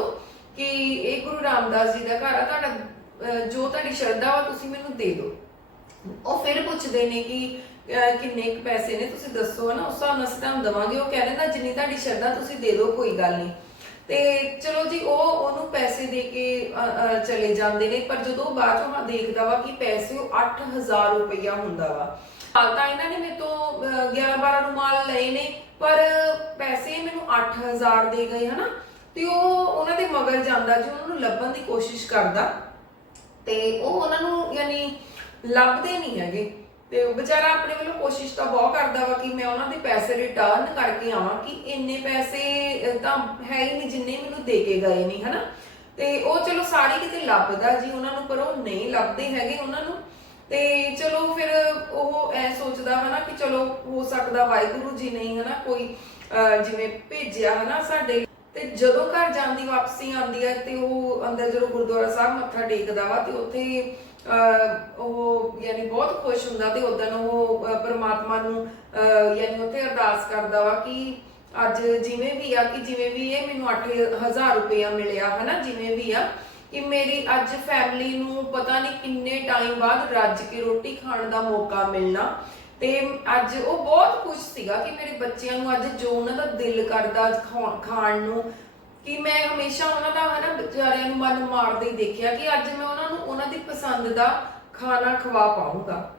ਕਿ ਇਹ ਗੁਰੂ ਰਾਮਦਾਸ ਜੀ ਦਾ ਘਰ ਆ, ਤੁਹਾਡਾ ਜੋ ਤੁਹਾਡੀ ਸ਼ਰਧਾ ਵਾ, ਤੁਸੀਂ ਮੈਨੂੰ ਦੇ ਦਿਓ। ਉਹ ਫਿਰ ਪੁੱਛਦੇ ਨੇ ਕਿ ਕਿੰਨੇ ਕੁ ਪੈਸੇ ਨੇ, ਤੁਸੀਂ ਦੱਸੋ ਹਨਾ। ਉਸ ਹਿਸਾਬ ਨਾਲ ਅਸੀਂ ਤੁਹਾਨੂੰ ਦਵਾਂਗੇ। ਉਹ ਕਹਿੰਦੇ ਨਾ ਜਿੰਨੀ ਤੁਹਾਡੀ ਸ਼ਰਧਾ ਤੁਸੀਂ ਦੇ ਦਿਓ, ਕੋਈ ਗੱਲ ਨਹੀਂ। ਤੇ ਚਲੋ ਜੀ, ਉਹ ਉਹਨੂੰ ਪੈਸੇ ਦੇ ਕੇ ਚਲੇ ਜਾਂਦੇ ਨੇ, ਪਰ ਜਦੋਂ ਬਾਅਦ ਚੋਂ ਹਾਂ ਦੇਖਦਾ ਵਾ ਕਿ ਪੈਸੇ ਉਹ 8000 ਰੁਪਇਆ ਹੁੰਦਾ ਵਾ। ਤਾਂ ਇਹਨਾਂ ਨੇ ਮੇਰੇ ਤੋਂ 11 12 ਰੁਮਾਲ ਲਏ ਨੇ, ਪਰ ਪੈਸੇ ਮੈਨੂੰ 8000 ਦੇ ਗਏ, ਹਨਾ? ਤੇ ਉਹ ਉਹਨਾਂ ਦੇ ਮਗਰ ਜਾਂਦਾ ਜੀ, ਉਹਨਾਂ ਨੂੰ ਲੱਭਣ ਦੀ ਕੋਸ਼ਿਸ਼ ਕਰਦਾ। ਤੇ ਉਹ ਉਹਨਾਂ ਨੂੰ ਯਾਨੀ ਲੱਭਦੇ ਨਹੀਂ ਹੈਗੇ। ਤੇ ਉਹ ਵਿਚਾਰਾ ਆਪਣੇ ਵੱਲੋਂ ਕੋਸ਼ਿਸ਼ ਤਾਂ ਬਹੁਤ ਕਰਦਾ ਵਾ ਕਿ ਮੈਂ ਉਹਨਾਂ ਦੇ ਪੈਸੇ ਰਿਟਰਨ ਕਰਕੇ ਆਵਾਂ ਕਿ ਇੰਨੇ ਪੈਸੇ ਤਾਂ ਹੈ ਹੀ ਨਹੀਂ ਜਿੰਨੇ ਮੈਨੂੰ ਦੇ ਕੇ ਗਏ ਨਹੀਂ ਹਨਾ? ਤੇ ਉਹ ਚਲੋ ਸਾਰੇ ਕਿਤੇ ਲੱਭਦਾ ਜੀ, ਉਹਨਾਂ ਨੂੰ ਪਰ ਉਹ ਨਹੀਂ ਲੱਭਦੇ ਹੈਗੇ ਉਹਨਾਂ ਨੂੰ। ਤੇ ਚਲੋ ਫਿਰ ਉਹ ਐ ਸੋਚਦਾ ਹਨਾ ਕਿ ਚਲੋ ਹੋ ਸਕਦਾ ਵਾਹਿਗੁਰੂ ਜੀ ਨੇ ਹਨਾ, ਕੋਈ ਜਿਵੇਂ ਭੇਜਿਆ, ਹਨਾ, ਸਾਡੇ ਤੇ ਜਦੋਂ ਘਰ ਜਾਂਦੀ ਵਾਪਸੀ ਆਉਂਦੀ ਹੈ ਤੇ ਉਹ ਅੰਦਰ ਜਦੋਂ ਗੁਰਦੁਆਰਾ ਸਾਹਿਬ ਮੱਥਾ ਟੇਕਦਾ ਵਾ ਤੇ ਉੱਥੇ ਉਹ ਯਾਨੀ ਬਹੁਤ ਖੁਸ਼ ਹੁੰਦਾ ਤੇ ਉਦੋਂ ਉਹ ਅਹ, ਨੂੰ ਯਾਨੀ ਉੱਥੇ ਅਰਦਾਸ ਕਰਦਾ ਵਾ ਕਿ ਅੱਜ ਜਿਵੇਂ ਵੀ ਆ ਕਿ ਜਿਵੇਂ ਵੀ ਇਹ ਮੈਨੂੰ 8000 ਰੁਪਇਆ ਮਿਲਿਆ ਹਨਾ ਜਿਵੇਂ ਵੀ ਆ ਕਿ ਮੇਰੀ ਅੱਜ ਫੈਮਿਲੀ ਨੂੰ ਪਤਾ ਨਹੀਂ ਕਿੰਨੇ ਟਾਈਮ ਬਾਅਦ ਰੱਜ ਕੇ ਰੋਟੀ ਖਾਣ ਦਾ ਮੌਕਾ ਮਿਲਣਾ। ਤੇ ਅੱਜ ਉਹ ਬਹੁਤ ਖੁਸ਼ ਸੀਗਾ ਕਿ ਮੇਰੇ ਬੱਚਿਆਂ ਨੂੰ ਅੱਜ ਜੋ ਉਹਨਾਂ ਦਾ ਦਿਲ ਕਰਦਾ ਖਾਣ ਨੂੰ ਕਿ ਮੈਂ ਹਮੇਸ਼ਾ ਉਹਨਾਂ ਦਾ ਹਨਾ ਵਿਚਾਰਿਆਂ ਨੂੰ ਮਨ ਮਾਰਦੇ ਹੀ ਦੇਖਿਆ ਕਿ ਅੱਜ ਮੈਂ ਉਹਨਾਂ ਨੂੰ ਉਹਨਾਂ ਦੀ ਪਸੰਦ ਦਾ ਖਾਣਾ ਖਵਾ ਪਾਉਂਗਾ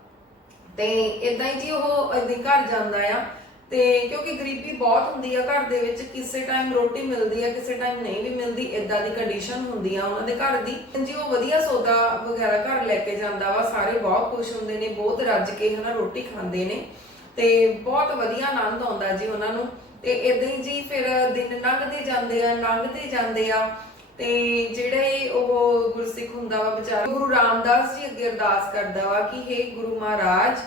ਤੇ ਇਦਾਂ ਹੀ ਜੀ ਉਹ ਇਹਦੇ ਘਰ ਜਾਂਦਾ ਆ ਤੇ ਕਿਉਂਕਿ ਗਰੀਬੀ ਬਹੁਤ ਹੁੰਦੀ ਆ ਘਰ ਦੇ ਵਿੱਚ, ਕਿਸੇ ਟਾਈਮ ਰੋਟੀ ਮਿਲਦੀ ਆ, ਕਿਸੇ ਟਾਈਮ ਨਹੀਂ ਵੀ ਮਿਲਦੀ ਇਦਾਂ ਦੀ ਕੰਡੀਸ਼ਨ ਹੁੰਦੀ ਆ ਉਹਨਾਂ ਦੇ ਘਰ ਦੀ। ਜੀ ਉਹ ਵਧੀਆ ਸੌਦਾ ਵਗੈਰਾ ਘਰ ਲੈ ਕੇ ਜਾਂਦਾ ਵਾ, ਸਾਰੇ ਬਹੁਤ ਖੁਸ਼ ਹੁੰਦੇ ਨੇ, ਬਹੁਤ ਰੱਜ ਕੇ ਹਨਾ ਰੋਟੀ ਖਾਂਦੇ ਨੇ। ਤੇ ਬਹੁਤ ਵਧੀਆ ਆਨੰਦ ਆਉਂਦਾ ਜੀ ਉਹਨਾਂ ਨੂੰ। ਤੇ ਇਦਾਂ ਹੀ ਜੀ ਫਿਰ ਦਿਨ ਲੰਘਦੇ ਜਾਂਦੇ ਆ, ਲੰਘਦੇ ਜਾਂਦੇ ਆ। ਤੇ ਜਿਹੜੇ ਉਹ ਗੁਰਸਿੱਖ ਹੁੰਦਾ ਵਾ ਵਿਚਾਰਾ, ਗੁਰੂ ਰਾਮਦਾਸ ਜੀ ਅੱਗੇ ਅਰਦਾਸ ਕਰਦਾ ਵਾ ਕਿ हे ਗੁਰੂ ਮਹਾਰਾਜ,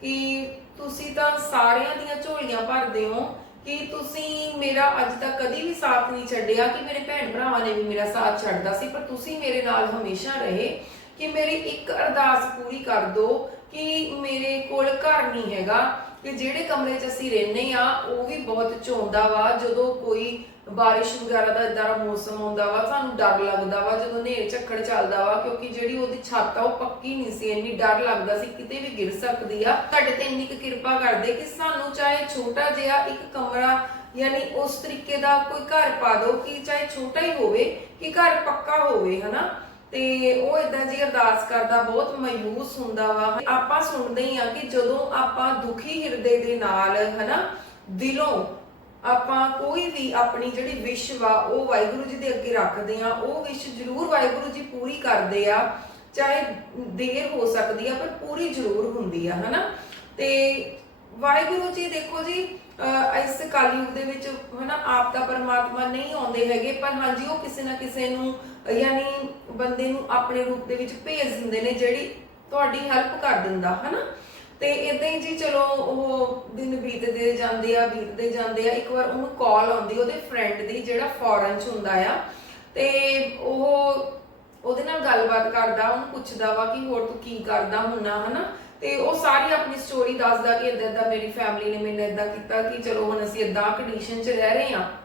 ਕਿ ਤੁਸੀਂ ਤਾਂ ਸਾਰਿਆਂ ਦੀਆਂ ਝੋਲੀਆਂ ਭਰਦੇ ਹੋ, ਕਿ ਤੁਸੀਂ ਮੇਰਾ ਅੱਜ ਤੱਕ ਕਦੀ ਵੀ ਸਾਥ ਨਹੀਂ ਛੱਡਿਆ, ਕਿ ਮੇਰੇ ਭੈਣ ਭਰਾਵਾਂ ਨੇ ਵੀ ਮੇਰਾ ਸਾਥ ਛੱਡਦਾ ਸੀ, ਪਰ ਤੁਸੀਂ ਮੇਰੇ ਨਾਲ ਹਮੇਸ਼ਾ ਰਹੇ, ਕਿ ਮੇਰੀ ਇੱਕ ਅਰਦਾਸ ਪੂਰੀ ਕਰ ਦਿਓ ਕਿ ਮੇਰੇ ਕੋਲ ਘਰ ਨਹੀਂ ਹੈਗਾ। ਕਿ ਜਿਹੜੇ ਕਮਰੇ 'ਚ ਅਸੀਂ ਰਹਿੰਦੇ ਆ ਉਹ ਵੀ ਬਹੁਤ ਚੋਂਦਾ ਵਾ। ਜਦੋਂ ਕੋਈ ਬਾਰਿਸ਼ ਵਗੈਰਾ ਦਾ ਇਦਾਂ ਦਾ ਮੌਸਮ ਆਉਂਦਾ ਵਾ, ਸਾਨੂੰ ਡਰ ਲੱਗਦਾ ਵਾ। ਜਦੋਂ ਹਨੇਰ ਝੱਖੜ ਚੱਲਦਾ ਵਾ, ਕਿਉਂਕਿ ਜਿਹੜੀ ਉਹਦੀ ਛੱਤ ਆ, ਉਹ ਪੱਕੀ ਨਹੀਂ ਸੀ। ਇੰਨੀ ਡਰ ਲੱਗਦਾ ਸੀ, ਕਿਤੇ ਵੀ ਗਿਰ ਸਕਦੀ ਆ। ਸਾਡੇ ਤੇ ਇੰਨੀ ਕੁ ਕਿਰਪਾ ਕਰਦੇ ਕਿ ਸਾਨੂੰ ਚਾਹੇ ਛੋਟਾ ਜਿਹਾ ਇੱਕ ਕਮਰਾ, ਯਾਨੀ ਉਸ ਤਰੀਕੇ ਦਾ ਕੋਈ ਘਰ ਪਾ ਦਿਓ ਕਿ ਚਾਹੇ ਛੋਟਾ ਹੀ ਹੋਵੇ, ਕਿ ਘਰ ਪੱਕਾ ਹੋਵੇ, ਹਨਾ? ਤੇ ਉਹ ਇਦਾਂ ਜੀ ਅਰਦਾਸ ਕਰਦਾ, ਬਹੁਤ ਮਾਯੂਸ ਹੁੰਦਾ ਵਾ। ਆਪਾਂ ਸੁਣਦੇ ਹੀ ਆ ਕਿ ਜਦੋਂ ਆਪਾਂ ਦੁਖੀ ਹਿਰਦੇ ਦੇ ਨਾਲ, ਹਨਾ, ਦਿਲੋਂ ਆਪਾਂ ਕੋਈ ਵੀ ਆਪਣੀ ਜਿਹੜੀ ਵਿਸ਼ ਵਾ, ਉਹ ਵਾਹਿਗੁਰੂ ਜੀ ਦੇ ਅੱਗੇ ਰੱਖਦੇ ਆ, ਉਹ ਵਿਸ਼ ਜ਼ਰੂਰ ਵਾਹਿਗੁਰੂ ਜੀ ਪੂਰੀ ਕਰਦੇ ਆ, ਚਾਹੇ ਦੇਰ ਹੋ ਸਕਦੀ ਆ, ਪਰ ਪੂਰੀ ਜ਼ਰੂਰ ਹੁੰਦੀ ਆ, ਹਨਾ। ਤੇ ਵਾਹਿਗੁਰੂ ਜੀ ਦੇਖੋ ਜੀ, ਅਹ ਇਸ ਕਲਯੁਗ ਦੇ ਵਿੱਚ, ਹਨਾ, ਆਪ ਦਾ ਪਰਮਾਤਮਾ ਨਹੀਂ ਆਉਂਦੇ ਹੈਗੇ, ਪਰ ਹਾਂਜੀ, ਉਹ ਕਿਸੇ ਨਾ ਕਿਸੇ ਨੂੰ ਯਾਨੀ ਬੰਦੇ ਨੂੰ ਆਪਣੇ ਰੂਪ ਦੇ ਵਿੱਚ ਭੇਜ ਦਿੰਦੇ ਨੇ ਜਿਹੜੀ ਤੁਹਾਡੀ ਹੈਲਪ ਕਰ ਦਿੰਦਾ, ਹਨਾ? ਤੇ ਇਦਾਂ ਹੀ ਜੀ ਚਲੋ ਉਹ ਦਿਨ ਬੀਤਦੇ ਜਾਂਦੇ ਆ, ਬੀਤਦੇ ਜਾਂਦੇ ਆ, ਇੱਕ ਵਾਰ ਉਹਨੂੰ ਕਾਲ ਆਉਂਦੀ ਉਹਦੇ ਫਰੈਂਡ ਦੀ ਜਿਹੜਾ ਫੋਰਨ ਚ ਹੁੰਦਾ ਆ, ਤੇ ਉਹ ਉਹਦੇ ਨਾਲ ਗੱਲਬਾਤ ਕਰਦਾ, ਉਹਨੂੰ ਪੁੱਛਦਾ ਵਾ ਕਿ ਹੋਰ ਤੂੰ ਕੀ ਕਰਦਾ ਹੁੰਨਾ, ਹਨਾ? ਤੇ ਉਹ ਸਾਰੀ ਆਪਣੀ ਸਟੋਰੀ ਦੱਸਦਾ ਕਿ ਇਦਾਂ ਇਦਾਂ ਮੇਰੀ ਫੈਮਿਲੀ ਨੇ ਮੈਨੂੰ ਇਦਾਂ ਕੀਤਾ, ਕਿ ਚਲੋ ਹੁਣ ਅਸੀਂ ਇਦਾਂ ਕੰਡੀਸ਼ਨ 'ਚ ਰਹਿ ਰਹੇ ਹਾਂ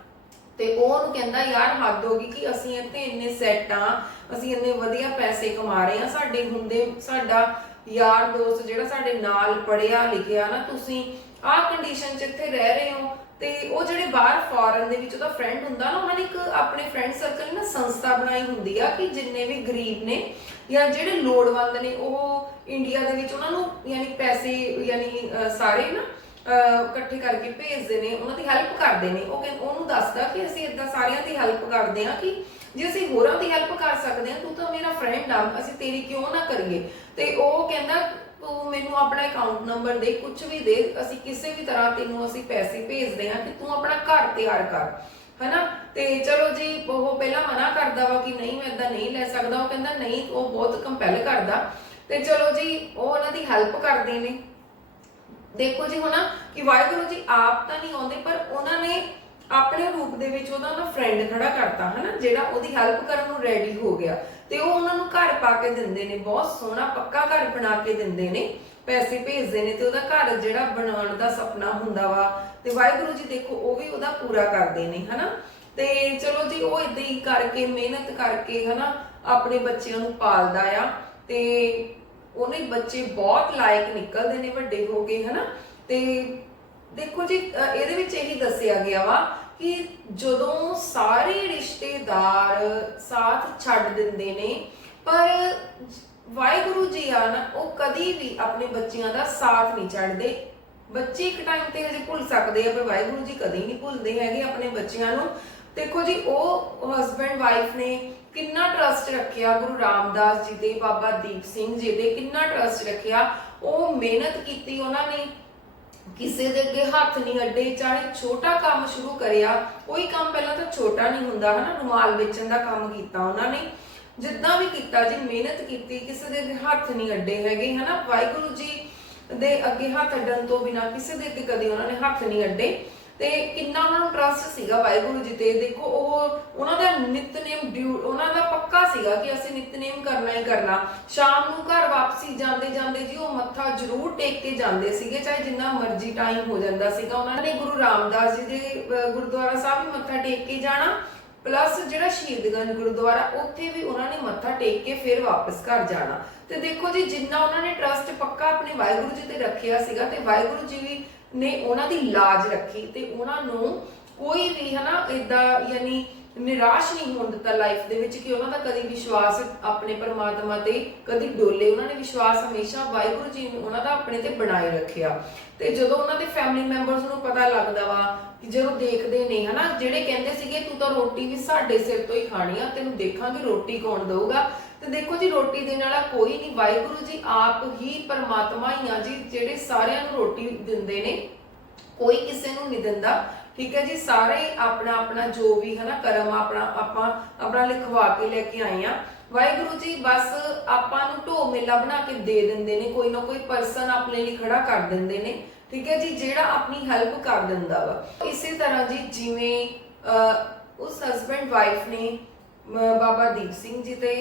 ਤੇ ਉਹ ਉਹਨੂੰ ਕਹਿੰਦਾ, ਯਾਰ, ਹੱਦ ਹੋ ਗਈ ਕਿ ਅਸੀਂ ਇੱਥੇ ਇੰਨੇ ਸੈੱਟ ਆ, ਅਸੀਂ ਇੰਨੇ ਵਧੀਆ ਪੈਸੇ ਕਮਾ ਰਹੇ ਆ। ਸਾਡੇ ਹੁੰਦੇ, ਸਾਡਾ ਯਾਰ ਦੋਸਤ ਜਿਹੜਾ ਸਾਡੇ ਨਾਲ ਪੜਿਆ ਲਿਖਿਆ ਨਾ, ਤੁਸੀਂ ਆਹ ਕੰਡੀਸ਼ਨ 'ਚ ਇੱਥੇ ਰਹਿ ਰਹੇ ਹੋ। ਤੇ ਉਹ ਜਿਹੜੇ ਬਾਹਰ ਫੋਰਨ ਦੇ ਵਿੱਚ ਉਹਦਾ ਫਰੈਂਡ ਹੁੰਦਾ ਨਾ, ਉਹਨਾਂ ਨੇ ਇੱਕ ਆਪਣੇ ਫਰੈਂਡ ਸਰਕਲ ਨਾ ਸੰਸਥਾ ਬਣਾਈ ਹੁੰਦੀ ਆ ਕਿ ਜਿੰਨੇ ਵੀ ਗਰੀਬ ਨੇ ਜਾਂ ਜਿਹੜੇ ਲੋੜਵੰਦ ਨੇ, ਉਹ ਇੰਡੀਆ ਦੇ ਵਿੱਚ ਉਹਨਾਂ ਨੂੰ ਯਾਨੀ ਪੈਸੇ, ਯਾਨੀ ਸਾਰੇ ਨਾ ਅਹ, ਇਕੱਠੇ ਕਰਕੇ ਭੇਜਦੇ ਨੇ ਉਹਨਾਂ ਦੀ ਹੈਲਪ ਕਰਦੇ ਨੇ। ਉਹ ਕਹਿੰ- ਉਹਨੂੰ ਦੱਸਦਾ ਕਿ ਅਸੀਂ ਇਦਾਂ ਸਾਰਿਆਂ ਦੀ ਹੈਲਪ ਕਰਦੇ ਆ ਕਿ ਜੇ ਅਸੀਂ ਹੋਰਾਂ ਦੀ ਹੈਲਪ ਕਰ ਸਕਦੇ ਆ ਤੂੰ ਤਾਂ ਮੇਰਾ ਫਰੈਂਡ ਆ ਅਸੀਂ ਤੇਰੀ ਕਿਉਂ ਨਾ ਕਰੀਏ? ਤੇ ਉਹ ਕਹਿੰਦਾ ਤੂੰ ਮੈਨੂੰ ਆਪਣਾ ਅਕਾਊਂਟ ਨੰਬਰ ਦੇ ਕੁਝ ਵੀ ਦੇ ਅਸੀਂ ਕਿਸੇ ਵੀ ਤਰ੍ਹਾਂ ਤੈਨੂੰ ਅਸੀਂ ਪੈਸੇ ਭੇਜਦੇ ਹਾਂ ਕਿ ਤੂੰ ਆਪਣਾ ਘਰ ਤਿਆਰ ਕਰ। ਹਨਾ? ਤੇ ਚਲੋ ਜੀ ਉਹ ਪਹਿਲਾਂ ਮਨਾ ਕਰਦਾ ਵਾ ਕਿ ਨਹੀਂ ਮੈਂ ਇਦਾਂ ਨਹੀਂ ਲੈ ਸਕਦਾ। ਉਹ ਕਹਿੰਦਾ ਨਹੀਂ ਉਹ ਬਹੁਤ ਕੰਪੈਲ ਕਰਦਾ। ਤੇ ਚਲੋ ਜੀ ਉਹ ਉਹਨਾਂ ਦੀ ਹੈਲਪ ਕਰਦੇ ਨੇ। ਦੇਖੋ ਜੀ ਹੁਣਾ ਕਿ ਵਾਹਿਗੁਰੂ ਜੀ ਆਪ ਤਾਂ ਨਹੀਂ ਆਉਂਦੇ, ਪਰ ਉਹਨਾਂ ਨੇ ਆਪਣੇ ਰੂਪ ਦੇ ਵਿੱਚ ਉਹਦਾ ਨਾ ਫਰੈਂਡ ਖੜਾ ਕਰਤਾ, ਹਨਾ, ਜਿਹੜਾ ਉਹਦੀ ਹੈਲਪ ਕਰਨ ਨੂੰ ਰੈਡੀ ਹੋ ਗਿਆ। ਤੇ ਉਹ ਉਹਨਾਂ ਨੂੰ ਘਰ ਪਾ ਕੇ ਦਿੰਦੇ ਨੇ, ਬਹੁਤ ਸੋਹਣਾ ਪੱਕਾ ਘਰ ਬਣਾ ਕੇ ਦਿੰਦੇ ਨੇ, ਪੈਸੇ ਭੇਜਦੇ ਨੇ ਤੇ ਉਹਦਾ ਘਰ ਜਿਹੜਾ ਬਣਾਉਣ ਦਾ ਸੁਪਨਾ ਹੁੰਦਾ ਵਾ, ਤੇ ਵਾਹਿਗੁਰੂ ਜੀ ਦੇਖੋ, ਉਹ ਵੀ ਉਹਦਾ ਪੂਰਾ ਕਰਦੇ ਨੇ, ਹਨਾ। ਤੇ ਚਲੋ ਜੀ, ਉਹ ਇਦਾਂ ਹੀ ਕਰਕੇ, ਮਿਹਨਤ ਕਰਕੇ, ਹਨਾ, ਆਪਣੇ ਬੱਚਿਆਂ ਨੂੰ ਪਾਲਦਾ ਆ, ਤੇ ਉਹਨੇ ਬੱਚੇ ਬਹੁਤ ਲਾਇਕ ਨਿਕਲਦੇ ਨੇ ਵੱਡੇ ਹੋ ਕੇ, ਹਨਾ? ਤੇ ਦੇਖੋ ਜੀ ਇਹਦੇ ਵਿੱਚ ਇਹੀ ਦੱਸਿਆ ਗਿਆ ਵਾ ਕਿ ਜਦੋਂ ਸਾਰੇ ਰਿਸ਼ਤੇਦਾਰ ਸਾਥ ਛੱਡ ਦਿੰਦੇ ਨੇ, ਪਰ ਵਾਹਿਗੁਰੂ ਜੀ ਆ ਨਾ ਉਹ ਕਦੀ ਵੀ ਆਪਣੇ ਬੱਚਿਆਂ ਦਾ ਸਾਥ ਨਹੀਂ ਛੱਡਦੇ। ਬੱਚੇ ਇੱਕ ਟਾਈਮ ਤੇ ਹਜੇ ਭੁੱਲ ਸਕਦੇ ਆ, ਪਰ ਵਾਹਿਗੁਰੂ ਜੀ ਕਦੀ ਨਹੀਂ ਭੁੱਲਦੇ ਹੈਗੇ ਆਪਣੇ ਬੱਚਿਆਂ ਨੂੰ। ਦੇਖੋ ਜੀ, ਉਹ ਹਸਬੰਡ ਵਾਈਫ ਨੇ ਕਿੰਨਾ ਟਰਸਟ ਰੱਖਿਆ ਗੁਰੂ ਰਾਮਦਾਸ ਜੀ ਦੇ, ਬਾਬਾ ਦੀਪ ਸਿੰਘ ਜੀ ਦੇ, ਕਿੰਨਾ ਟਰਸਟ ਰੱਖਿਆ। ਉਹ ਮਿਹਨਤ ਕੀਤੀ ਉਹਨਾਂ ਨੇ। ਕਿਸੇ ਦੇ ਅੱਗੇ ਹੱਥ ਨਹੀਂ ਅੱਡੇ, ਚਾਹੇ ਛੋਟਾ ਕੰਮ ਸ਼ੁਰੂ ਕਰਿਆ, ਕੋਈ ਕੰਮ ਪਹਿਲਾਂ ਤਾਂ ਛੋਟਾ ਨਹੀਂ ਹੁੰਦਾ, ਹਨਾ, ਰੁਮਾਲ ਵੇਚਣ ਦਾ ਕੰਮ ਕੀਤਾ ਉਹਨਾਂ ਨੇ। ਜਿੱਦਾਂ ਵੀ ਕੀਤਾ ਜੀ, ਮਿਹਨਤ ਕੀਤੀ, ਕਿਸੇ ਦੇ ਅੱਗੇ ਹੱਥ ਨਹੀਂ ਅੱਡੇ ਹੈਗੇ, ਹਨਾ। ਵਾਹਿਗੁਰੂ ਜੀ ਦੇ ਅੱਗੇ ਹੱਥ ਅੱਡਣ ਤੋਂ ਬਿਨਾ ਕਿਸੇ ਦੇ ਅੱਗੇ ਕਦੇ ਉਹਨਾਂ ਨੇ ਹੱਥ ਨਹੀਂ ਅੱਡੇ। ਤੇ ਕਿੰਨਾ ਉਹਨਾਂ ਨੂੰ ਟਰਸਟ ਸੀਗਾ ਵਾਹਿਗੁਰੂ ਜੀ ਤੇ। ਦੇਖੋ, ਉਹ ਉਹਨਾਂ ਦਾ ਨਿਤਨੇਮ ਡਿਊ, ਉਹਨਾਂ ਦਾ ਪੱਕਾ ਸੀਗਾ ਕਿ ਅਸੀਂ ਨਿਤਨੇਮ ਕਰਨਾ ਹੀ ਕਰਨਾ। ਸ਼ਾਮ ਨੂੰ ਘਰ ਵਾਪਸੀ ਜਾਂਦੇ ਜਾਂਦੇ ਜੀ ਉਹ ਮੱਥਾ ਜ਼ਰੂਰ ਟੇਕ ਕੇ ਜਾਂਦੇ ਸੀਗੇ, ਚਾਹੇ ਜਿੰਨਾ ਮਰਜ਼ੀ ਟਾਈਮ ਹੋ ਜਾਂਦਾ ਸੀਗਾ। ਉਹਨਾਂ ਨੇ ਗੁਰੂ ਰਾਮਦਾਸ ਜੀ ਦੇ ਗੁਰਦੁਆਰਾ ਸਾਹਿਬ ਵੀ ਮੱਥਾ ਟੇਕ ਕੇ ਜਾਣਾ ਪਲੱਸ ਜਿਹੜਾ ਸ਼ਹੀਦਗੰਜ ਗੁਰਦੁਆਰਾ, ਉੱਥੇ ਵੀ ਉਹਨਾਂ ਨੇ ਮੱਥਾ ਟੇਕ ਕੇ ਫਿਰ ਵਾਪਸ ਘਰ ਜਾਣਾ। ਤੇ ਦੇਖੋ ਜੀ, ਜਿੰਨਾ ਉਹਨਾਂ ਨੇ ਟਰਸਟ ਪੱਕਾ ਆਪਣੇ ਵਾਹਿਗੁਰੂ ਜੀ ਤੇ ਰੱਖਿਆ ਸੀਗਾ ਤੇ ਵਾਹਿਗੁਰੂ ਜੀ ਵੀ ਨੇ ਉਹਨਾਂ ਦੀ ਲਾਜ ਰੱਖੀ ਤੇ ਉਹਨਾਂ ਨੂੰ ਕੋਈ ਵੀ ਹਨਾ ਇਦਾਂ ਯਾਨੀ ਨਿਰਾਸ਼ ਨਹੀਂ ਹੋਣ ਦਿੱਤਾ ਲਾਈਫ ਦੇ ਵਿੱਚ ਕਿ ਉਹਨਾਂ ਦਾ ਕਦੀ ਵਿਸ਼ਵਾਸ ਆਪਣੇ ਪਰਮਾਤਮਾ ਤੇ, ਕਦੀ ਡੋਲੇ। ਉਹਨਾਂ ਨੇ ਵਿਸ਼ਵਾਸ ਹਮੇਸ਼ਾ ਵਾਹਿਗੁਰੂ ਜੀ ਨੂੰ ਉਹਨਾਂ ਦਾ ਆਪਣੇ ਤੇ ਬਣਾਏ ਰੱਖਿਆ। ਤੇ ਜਦੋਂ ਉਹਨਾਂ ਦੇ ਫੈਮਿਲੀ ਮੈਂਬਰਸ ਨੂੰ ਪਤਾ ਲੱਗਦਾ ਵਾ ਕਿ ਜਦੋਂ ਦੇਖਦੇ ਨੇ ਹਨਾ, ਜਿਹੜੇ ਕਹਿੰਦੇ ਸੀਗੇ, ਤੂੰ ਤਾਂ ਰੋਟੀ ਵੀ ਸਾਡੇ ਸਿਰ ਤੋਂ ਹੀ ਖਾਣੀ ਆ, ਤੈਨੂੰ ਦੇਖਾਂਗੇ ਰੋਟੀ ਕੌਣ ਦਊਗਾ? ਤੇ ਦੇਖੋ ਜੀ ਰੋਟੀ ਦੇਣ ਵਾਲਾ ਕੋਈ ਨਹੀਂ। ਵਾਹਿਗੁਰੂ ਜੀ ਆਪ ਹੀ ਪਰਮਾਤਮਾ ਹੀ ਆ ਜੀ ਜਿਹੜੇ ਸਾਰਿਆਂ ਨੂੰ ਰੋਟੀ ਦਿੰਦੇ ਨੇ। ਕੋਈ ਕਿਸੇ ਨੂੰ ਨਹੀਂ ਦਿੰਦਾ ਠੀਕ ਹੈ ਜੀ? ਸਾਰੇ ਆਪਣਾ ਆਪਣਾ ਜੋ ਵੀ ਹੈ ਨਾ ਕਰਮ ਆਪਣਾ ਆਪਾਂ ਆਪਣਾ ਲਿਖਵਾ ਕੇ ਲੈ ਕੇ ਆਏ ਆ। ਵਾਹਿਗੁਰੂ ਜੀ ਬਸ ਆਪਾਂ ਨੂੰ ਢੋ ਮੇਲਾ ਬਣਾ ਕੇ ਦੇ ਦਿੰਦੇ ਨੇ। ਕੋਈ ਨਾ ਕੋਈ ਪਰਸਨ ਆਪਣੇ ਲਈ ਖੜਾ ਕਰ ਦਿੰਦੇ ਨੇ। ਠੀਕ ਹੈ ਜੀ? ਜਿਹੜਾ ਆਪਣੀ ਹੈਲਪ ਕਰ ਦਿੰਦਾ ਵਾ। ਇਸੇ ਤਰ੍ਹਾਂ ਜੀ ਜਿਵੇਂ ਅਹ, ਉਸ ਹਸਬੰਡ ਵਾਈਫ ਨੇ ਬਾਬਾ ਦੀਪ ਸਿੰਘ ਜੀ ਤੇ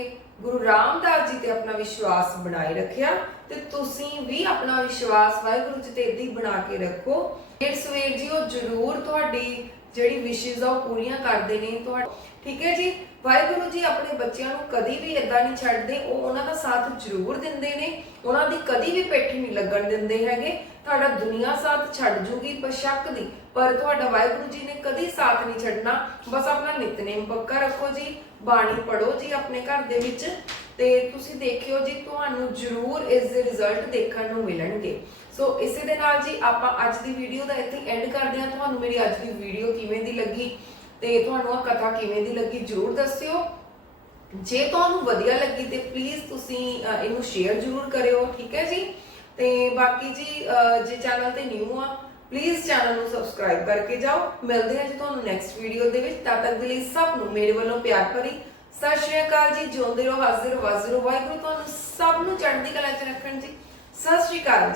ਗੁਰੂ ਰਾਮਦਾਸ ਜੀ ਤੇ ਆਪਣਾ ਵਿਸ਼ਵਾਸ ਬਣਾਏ ਰੱਖਿਆ ਤੇ ਤੁਸੀਂ ਵੀ ਆਪਣਾ ਵਿਸ਼ਵਾਸ ਵਾਹਿਗੁਰੂ ਜੀ ਤੇ ਇਦਾਂ ਬਣਾ ਕੇ ਰੱਖੋ। ਫਿਰ ਸਵੇਰ ਜੀ ਉਹ ਜ਼ਰੂਰ ਤੁਹਾਡੀ ਜਿਹੜੀ ਵਿਸ਼ੇਸ ਆ ਉਹ ਪੂਰੀਆਂ ਕਰਦੇ ਨੇ ਤੁਹਾਡਾ। ਠੀਕ ਹੈ ਜੀ? ਵਾਹਿਗੁਰੂ ਜੀ ਆਪਣੇ ਬੱਚਿਆਂ ਨੂੰ ਕਦੀ ਵੀ ਇਦਾਂ ਨਹੀਂ ਛੱਡਦੇ, ਉਹ ਉਹਨਾਂ ਦਾ ਸਾਥ ਜ਼ਰੂਰ ਦਿੰਦੇ ਨੇ। ਉਹਨਾਂ ਦੀ ਕਦੀ ਵੀ ਪਿੱਠ ਨਹੀਂ ਲੱਗਣ ਦਿੰਦੇ ਹੈਗੇ। ਤੁਹਾਡਾ ਦੁਨੀਆ ਸਾਥ ਛੱਡ ਜੂਗੀ ਬਸ਼ੱਕ ਦੀ। ਪਰ ਤੁਹਾਡਾ ਵਾਹਿਗੁਰੂ ਜੀ ਨੇ ਕਦੀ ਸਾਥ ਨਹੀਂ ਛੱਡਣਾ। ਬਸ ਆਪਣਾ ਨਿਤਨੇਮ ਪੱਕਾ ਰੱਖੋ ਜੀ। ਬਾਣੀ ਪੜੋ ਜੀ ਆਪਣੇ ਘਰ ਦੇ ਵਿੱਚ ਤੇ ਤੁਸੀਂ ਦੇਖਿਓ ਜੀ ਤੁਹਾਨੂੰ ਜ਼ਰੂਰ ਇਸ ਦੇ ਰਿਜ਼ਲਟ ਦੇਖਣ ਨੂੰ ਮਿਲਣਗੇ। ਸੋ ਇਸੇ ਦੇ ਨਾਲ ਜੀ ਆਪਾਂ ਅੱਜ ਦੀ ਵੀਡੀਓ ਦਾ ਇੱਥੇ ਐਂਡ ਕਰਦੇ ਹਾਂ। ਤੁਹਾਨੂੰ ਮੇਰੀ ਅੱਜ ਦੀ ਵੀਡੀਓ ਕਿਵੇਂ ਦੀ ਲੱਗੀ ਤੇ ਤੁਹਾਨੂੰ ਇਹ ਕਥਾ ਕਿਵੇਂ ਦੀ ਲੱਗੀ ਜ਼ਰੂਰ ਦੱਸਿਓ। ਜੇ ਤੁਹਾਨੂੰ ਵਧੀਆ ਲੱਗੀ ਤੇ ਪਲੀਜ਼ ਤੁਸੀਂ ਇਹਨੂੰ ਸ਼ੇਅਰ ਜ਼ਰੂਰ ਕਰਿਓ, ਠੀਕ ਹੈ ਜੀ? ਤੇ ਬਾਕੀ ਜੀ ਜੇ ਚੈਨਲ ਤੇ ਨਿਊ ਆ ਪਲੀਜ਼ ਚੈਨਲ ਨੂੰ ਸਬਸਕ੍ਰਾਈਬ ਕਰਕੇ ਜਾਓ। ਮਿਲਦੇ ਹਾਂ ਜੀ ਤੁਹਾਨੂੰ ਨੈਕਸਟ ਵੀਡੀਓ ਦੇ ਵਿੱਚ। ਤਦ ਤੱਕ ਦੇ ਲਈ ਸਭ ਨੂੰ ਮੇਰੇ ਵੱਲੋਂ ਪਿਆਰ ਭਰੀ ਸਤਿ ਸ਼੍ਰੀ ਅਕਾਲ ਜੀ। ਜਿਉਂਦੇ ਰਹੋ, ਹਾਜ਼ਰ ਵਾਜ਼ਰ ਵਾਹਿਗੁਰੂ ਤੁਹਾਨੂੰ ਸਭ ਨੂੰ ਚੜ੍ਹਦੀ ਕਲਾ ਚ ਰੱਖਣ ਜੀ। ਸਤਿ ਸ਼੍ਰੀ ਅਕਾਲ